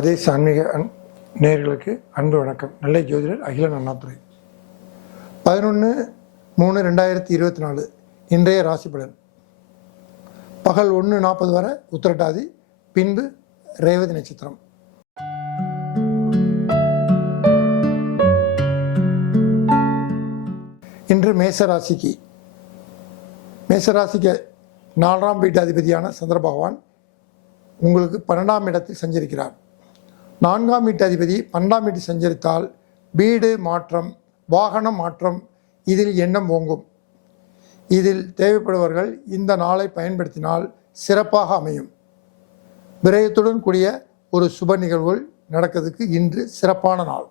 அதே ஆன்மீக நேர்களுக்கு அன்பு வணக்கம். நெல்லை ஜோதிடர் அகிலன் அண்ணாதுரை பதினொன்று மூணு ரெண்டாயிரத்தி இருபத்தி நாலு இன்றைய ராசி பலன். பகல் ஒன்று நாற்பது வரை உத்திரட்டாதி பின்பு ரேவதி நட்சத்திரம். இன்று மேச ராசிக்கு நாலாம் வீட்டு நாலாம் வீட்டாதிபதியான சந்திர பகவான் உங்களுக்கு பன்னெண்டாம் இடத்தில் சஞ்சரிக்கிறார். நான்காம் வீட்டு அதிபதி பன்னெண்டாம் வீட்டு சஞ்சரித்தால் வீடு மாற்றம் வாகனம் மாற்றம் இதில் எண்ணம் ஓங்கும். இதில் தேவைப்படுபவர்கள் இந்த நாளை பயன்படுத்தினால் சிறப்பாக அமையும். விரயத்துடன் கூடிய ஒரு சுப நிகழ்வுகள் நடக்கிறதுக்கு இன்று சிறப்பான நாள்.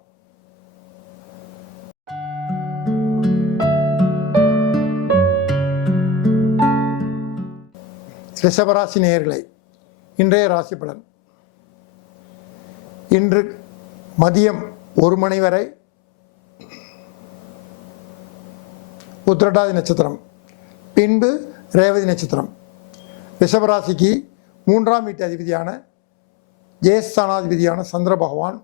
ரிஷபராசி நேயர்களை இன்றைய ராசி பலன். இன்று மதியம் ஒரு மணி வரை உத்திரட்டாதி நட்சத்திரம் பின்பு ரேவதி நட்சத்திரம். ரிஷபராசிக்கு மூன்றாம் வீட்டு அதிபதியான ஜெயஸ்தானாதிபதியான சந்திர பகவான்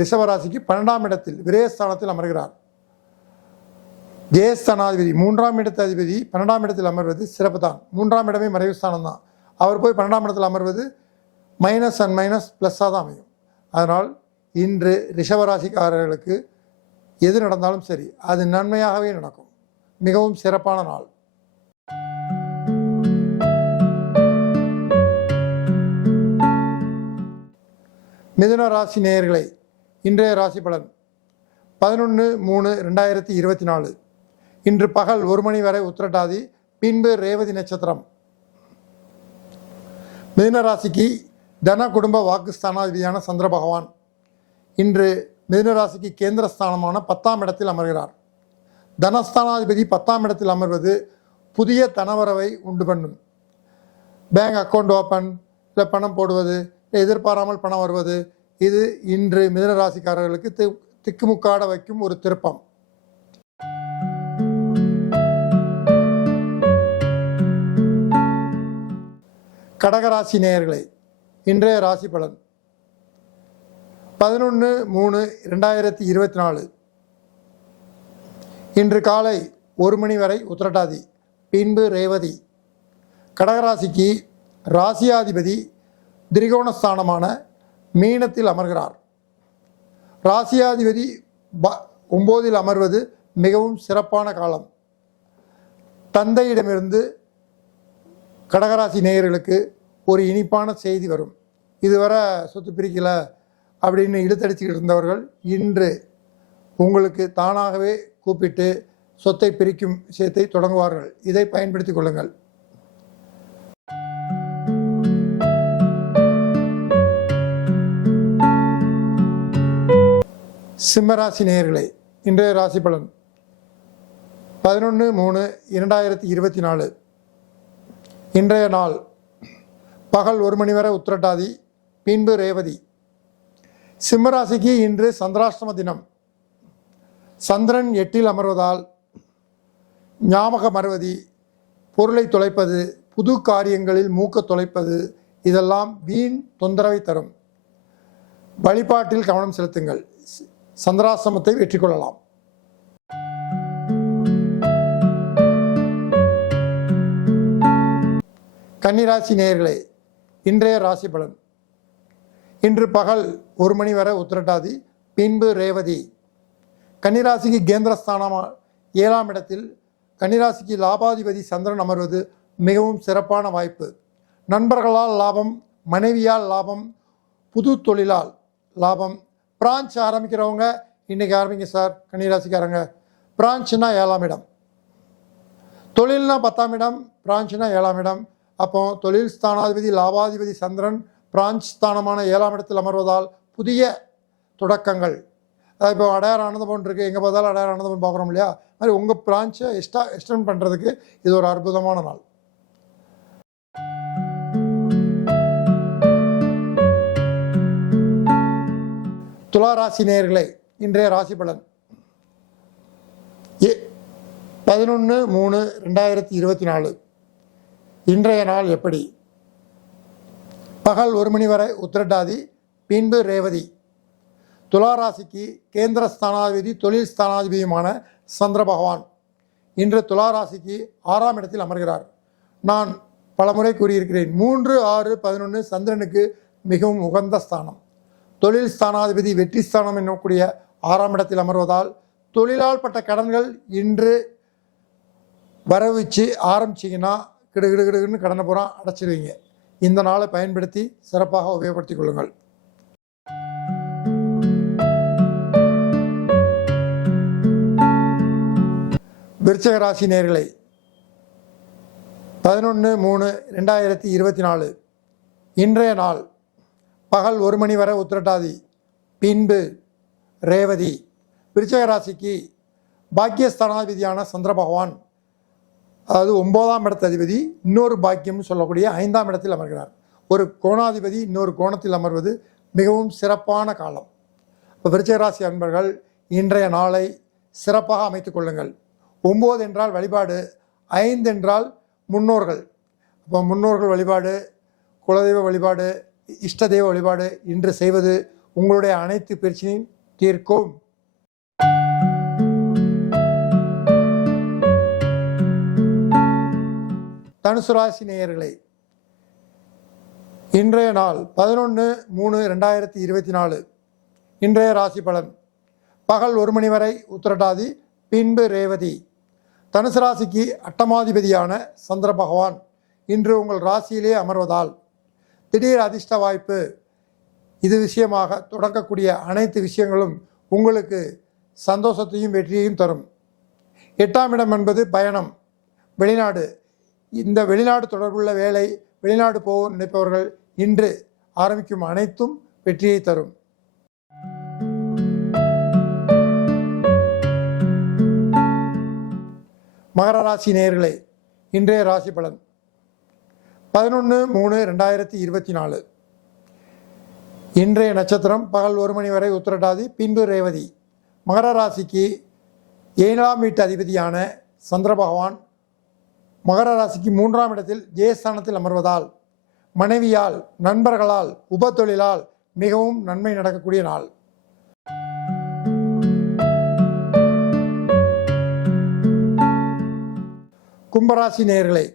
ரிஷபராசிக்கு பன்னெண்டாம் இடத்தில் விரயஸ்தானத்தில் அமர்கிறார். ஜெயஸ்தானாதிபதி மூன்றாம் இடத்து அதிபதி பன்னெண்டாம் இடத்தில் அமர்வது சிறப்பு தான். மூன்றாம் இடமே மறைவு ஸ்தானம் தான். அவர் போய் பன்னெண்டாம் இடத்தில் அமர்வது மைனஸ் அண்ட் மைனஸ் ப்ளஸ்ஸாக தான் அமையும். அதனால் இன்று ரிஷபராசிக்காரர்களுக்கு எது நடந்தாலும் சரி அது நன்மையாகவே நடக்கும். மிகவும் சிறப்பான நாள். மிதுன ராசி நேயர்களை இன்றைய ராசி பலன். பதினொன்று மூணு ரெண்டாயிரத்தி இருபத்தி நாலு. இன்று பகல் ஒரு மணி வரை உத்திரட்டாதி பின்பு ரேவதி நட்சத்திரம். மிதுன ராசிக்கு தன குடும்ப வாக்குஸ்தானாதிபதியான சந்திர பகவான் இன்று மிதுனராசிக்கு கேந்திரஸ்தானமான பத்தாம் இடத்தில் அமர்கிறார். தனஸ்தானாதிபதி பத்தாம் இடத்தில் அமர்வது புதிய தனவரவை உண்டு பண்ணும். பேங்க் அக்கௌண்ட் ஓப்பன் இல்லை பணம் போடுவது இல்லை எதிர்பாராமல் பணம் வருவது இது இன்று மிதுனராசிக்காரர்களுக்கு தி திக்குமுக்காட வைக்கும் ஒரு திருப்பம். கடகராசி நேயர்களை இன்றைய ராசி பலன். பதினொன்று மூணு ரெண்டாயிரத்தி இருபத்தி நாலு இன்று காலை ஒரு மணி வரை உத்திரட்டாதி பின்பு ரேவதி. கடகராசிக்கு ராசியாதிபதி திரிகோணஸ்தானமான மீனத்தில் அமர்கிறார். ராசியாதிபதி ப ஒம்போதில் அமர்வது மிகவும் சிறப்பான காலம். தந்தையிடமிருந்து கடகராசி நேயர்களுக்கு ஒரு இனிப்பான செய்தி வரும். இதுவரை சொத்து பிரிக்கல அப்படின்னு இழுத்தடிச்சுக்கிட்டு இருந்தவர்கள் இன்று உங்களுக்கு தானாகவே கூப்பிட்டு சொத்தை பிரிக்கும் விஷயத்தை தொடங்குவார்கள். இதை பயன்படுத்திக் கொள்ளுங்கள். சிம்மராசி நேயர்களே இன்றைய ராசி பலன். பதினொன்று மூணு இரண்டாயிரத்தி இருபத்தி நாலு. இன்றைய நாள் பகல் ஒரு மணி வரை உத்திரட்டாதி பின்பு ரேவதி. சிம்மராசிக்கு இன்று சந்திராஷ்டம தினம். சந்திரன் எட்டில் அமர்வதால் ஞாபக மறவதி பொருளை தொலைப்பது புது காரியங்களில் மூக்க தொலைப்பது இதெல்லாம் வீண் தொந்தரவை தரும். வழிபாட்டில் கவனம் செலுத்துங்கள். சந்திராசிரமத்தை வெற்றி கொள்ளலாம் கன்னிராசி நேயர்களே இன்றைய ராசி பலன். இன்று பகல் ஒரு மணி வரை உத்திரட்டாதி பின்பு ரேவதி. கன்னிராசிக்கு கேந்திரஸ்தானமா ஏழாம் இடத்தில் கன்னிராசிக்கு லாபாதிபதி சந்திரன் அமர்வது மிகவும் சிறப்பான வாய்ப்பு. நண்பர்களால் லாபம் மனைவியால் லாபம் புது தொழிலால் லாபம். பிரான்ச் ஆரம்பிக்கிறவங்க இன்றைக்கி ஆரம்பிங்க சார் கன்னிராசிக்காரங்க. பிரான்ச்னா ஏழாம் இடம். தொழில்னா பத்தாம் இடம் பிரான்ச்னா ஏழாம் இடம். அப்போ தொழில் ஸ்தானாதிபதி லாபாதிபதி சந்திரன் பிரான்ச் ஸ்தானமான ஏழாம் இடத்தில் அமர்வதால் புதிய தொடக்கங்கள். அதாவது இப்போ அடையார் ஆனந்தபவன் இருக்குது எங்கே பார்த்தாலும் அடையார் ஆனந்தபவன் பார்க்குறோம் இல்லையா? அது மாதிரி உங்கள் பிரான்ச்சை எக்ஸ்டா எக்ஸ்டெண்ட் பண்ணுறதுக்கு இது ஒரு அற்புதமான நாள். துலா ராசி நேயர்களே இன்றைய ராசி பலன். ஏ பதினொன்று மூணு ரெண்டாயிரத்தி இருபத்தி நாலு. இன்றைய நாள் எப்படி? பகல் ஒரு மணி வரை உத்திரட்டாதி பின்பு ரேவதி. துளாராசிக்கு கேந்திர ஸ்தானாதிபதி தொழில் ஸ்தானாதிபதியுமான சந்திர பகவான். இன்று துளாராசிக்கு ஆறாம் இடத்தில் அமர்கிறார். நான் பலமுறை கூறியிருக்கிறேன் மூன்று ஆறு பதினொன்று சந்திரனுக்கு மிகவும் உகந்த ஸ்தானம். தொழில் ஸ்தானாதிபதி வெற்றி ஸ்தானம் என்னக்கூடிய ஆறாம் இடத்தில் அமர்வதால் தொழிலால் பட்ட கடன்கள் இன்று வரவிச்சு ஆரம்பிச்சிங்கன்னா கிடு கிடு கடனை பூரா அடைச்சிடுவீங்க இந்த நாளை பயன்படுத்தி சிறப்பாக உபயோகப்படுத்திக் கொள்ளுங்கள். விருச்சக ராசி நேர்களை பதினொன்று மூணு ரெண்டாயிரத்தி இருபத்தி நாலு இன்றைய நாள் பகல் ஒரு மணி வரை உத்திரட்டாதி பின்பு ரேவதி. விருச்சக ராசிக்கு பாக்கியஸ்தானாதிபதியான சந்திர பகவான் அதாவது ஒன்பதாம் இடத்த அதிபதி இன்னொரு பாக்கியம்னு சொல்லக்கூடிய ஐந்தாம் இடத்தில் அமர்கிறார். ஒரு கோணாதிபதி இன்னொரு கோணத்தில் அமர்வது மிகவும் சிறப்பான காலம். இப்போ விருச்சகராசி அன்பர்கள் இன்றைய நாளை சிறப்பாக அமைத்து கொள்ளுங்கள். ஒம்பது என்றால் வழிபாடு ஐந்து என்றால் முன்னோர்கள். இப்போ முன்னோர்கள் வழிபாடு குலதெய்வ வழிபாடு இஷ்ட தெய்வ வழிபாடு இன்று செய்வது உங்களுடைய அனைத்து பிரச்சனையும் தீர்க்கும். தனுசு ராசி நேயர்களே இன்றைய நாள் பதினொன்று மூணு ரெண்டாயிரத்தி இருபத்தி நாலு. இன்றைய ராசி பலன். பகல் ஒரு மணி வரை உத்திரட்டாதி பின்பு ரேவதி. தனுசு ராசிக்கு அட்டமாதிபதியான சந்திர பகவான் இன்று உங்கள் ராசியிலே அமர்வதால் திடீர் அதிர்ஷ்ட வாய்ப்பு. இது விஷயமாக தொடங்கக்கூடிய அனைத்து விஷயங்களும் உங்களுக்கு சந்தோஷத்தையும் வெற்றியையும் தரும். எட்டாம் இடம் என்பது பயணம். வெளிநாடு. இந்த வெளிநாடு தொடர்புள்ள வேலை வெளிநாடு போக நினைப்பவர்கள் இன்று ஆரம்பிக்கும் அனைத்தும் வெற்றியை தரும். மகர ராசி நேர்களே இன்றைய ராசி பலன். பதினொன்று மூணு ரெண்டாயிரத்தி இருபத்தி நாலு. இன்றைய நட்சத்திரம் பகல் ஒரு மணி வரை உத்திரட்டாதி பின்பு ரேவதி. மகர ராசிக்கு ஏழாம் வீட்டு அதிபதியான சந்திர பகவான் மகர ராசிக்கு மூன்றாம் இடத்தில் ஜெயஸ்தானத்தில் அமர்வதால் மனைவியால் நண்பர்களால் உபத்தொழிலால் மிகவும் நன்மை நடக்கக்கூடிய நாள். கும்பராசி நேர்களை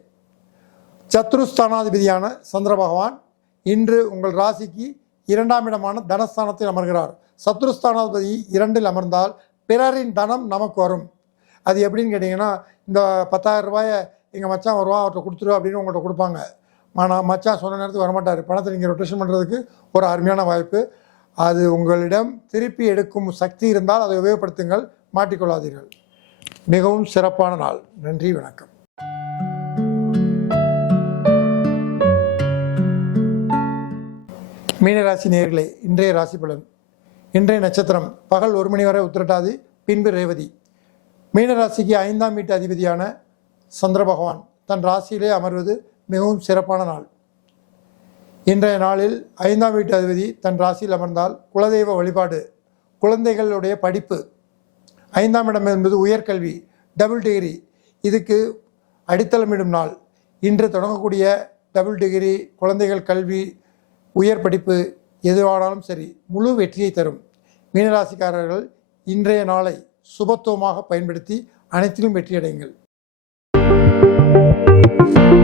சத்ருஸ்தானாதிபதியான சந்திர பகவான் இன்று உங்கள் ராசிக்கு இரண்டாம் இடமான தனஸ்தானத்தில் அமர்கிறார். சத்ருஸ்தானாதிபதி இரண்டில் அமர்ந்தால் பிறரின் தனம் நமக்கு வரும். அது எப்படின்னு கேட்டிங்கன்னா இந்த பத்தாயிரம் ரூபாயை எங்கள் மச்சான் வருவான் அவர்கிட்ட கொடுத்துரு அப்படின்னு உங்கள்கிட்ட கொடுப்பாங்க. ஆனால் மச்சான் சொன்ன நேரத்துக்கு வரமாட்டார். பணத்தை நீங்கள் ரொட்டேஷன் பண்ணுறதுக்கு ஒரு அருமையான வாய்ப்பு. அது உங்களிடம் திருப்பி எடுக்கும் சக்தி இருந்தால் அதை உபயோகப்படுத்துங்கள் மாட்டிக்கொள்ளாதீர்கள். மிகவும் சிறப்பான நாள். நன்றி வணக்கம். மீனராசி நேயர்களே இன்றைய ராசி பலன். இன்றைய நட்சத்திரம் பகல் ஒரு மணி வரை உத்திரட்டாதி பின்பு ரேவதி. மீனராசிக்கு ஐந்தாம் வீட்டு அதிபதியான சந்திர பகவான் தன் ராசியிலே அமர்வது மிகவும் சிறப்பான நாள். இன்றைய நாளில் ஐந்தாம் வீட்டு அதிபதி தன் ராசியில் அமர்ந்தால் குலதெய்வ வழிபாடு குழந்தைகளுடைய படிப்பு ஐந்தாம் இடம் என்பது உயர்கல்வி டபுள் டிகிரி இதுக்கு அடித்தளமிடும் நாள். இன்று தொடங்கக்கூடிய டபுள் டிகிரி குழந்தைகள் கல்வி உயர் படிப்பு எதுவானாலும் சரி முழு வெற்றியை தரும். மீனராசிக்காரர்கள் இன்றைய நாளை சுபத்துவமாக பயன்படுத்தி அனைத்திலும் வெற்றியடையுங்கள் Thank you.